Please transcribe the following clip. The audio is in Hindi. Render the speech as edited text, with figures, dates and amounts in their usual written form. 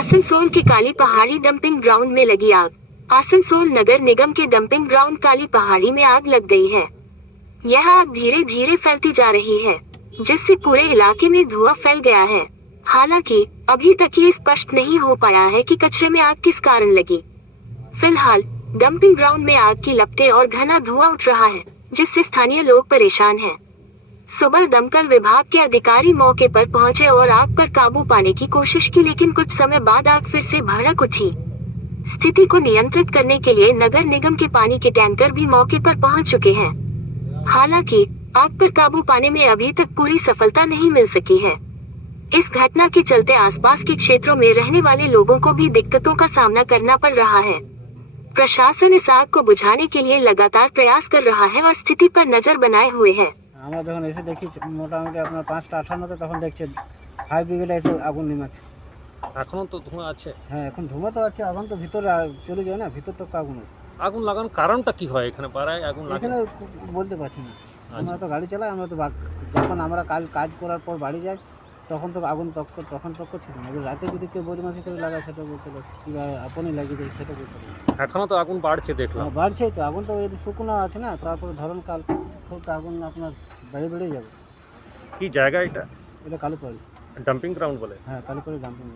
आसनसोल के काली पहाड़ी डंपिंग ग्राउंड में लगी आग। आसनसोल नगर निगम के डंपिंग ग्राउंड काली पहाड़ी में आग लग गई है। यह आग धीरे धीरे फैलती जा रही है, जिससे पूरे इलाके में धुआं फैल गया है। हालांकि अभी तक ये स्पष्ट नहीं हो पाया है कि कचरे में आग किस कारण लगी। फिलहाल डंपिंग ग्राउंड में आग की लपटें और घना धुआं उठ रहा है, जिससे स्थानीय लोग परेशान हैं। सुबह दमकल विभाग के अधिकारी मौके पर पहुंचे और आग पर काबू पाने की कोशिश की, लेकिन कुछ समय बाद आग फिर से भड़क उठी। स्थिति को नियंत्रित करने के लिए नगर निगम के पानी के टैंकर भी मौके पर पहुंच चुके हैं। हालांकि आग पर काबू पाने में अभी तक पूरी सफलता नहीं मिल सकी है। इस घटना के चलते आसपास के क्षेत्रों में रहने वाले लोगों को भी दिक्कतों का सामना करना पड़ रहा है। प्रशासन इस आग को बुझाने के लिए लगातार प्रयास कर रहा है और स्थिति पर नजर बनाए हुए है। আমরা যখন এসে দেখি মোটামুটি আপনার 5টা 58তে তখন দেখছি ফায়ার ব্রিগেড এসে আগুন নিমাচ্ছে। এখনো তো ধোঁয়া আছে। হ্যাঁ, এখন ধোঁয়া তো আছে, আগুন তো ভিতরে চলে যায় না, ভিতর তো আগুন আছে। আগুন লাগানোর কারণটা কি হয় এখানে পাড়ায় আগুন লাগে? এখানে বলতে পারছি না, আমরা তো গাড়ি চালাই, আমরা তো যখন আমরা কাজ করার পর বাড়ি যাই তখন তো আগুন তখন ছিল না। রাতে যদি কেউ বদমাশি করে লাগায় সেটা বলতে পারছি, কিংবা আপনি লাগিয়ে যায় সেটা বলতে পারছি। এখনো তো আগুন বাড়ছে দেখলাম। বাড়ছেই তো, আগুন তো এই শুকনো আছে না, তারপরে ধরুন কাল সব তো আগুন আপনার বেড়ে যাবে। কি জায়গা এটা? এটা কালীপাড়ি ডাম্পিং গ্রাউন্ড বলে। হ্যাঁ, কালীপাড়ি ডাম্পিং।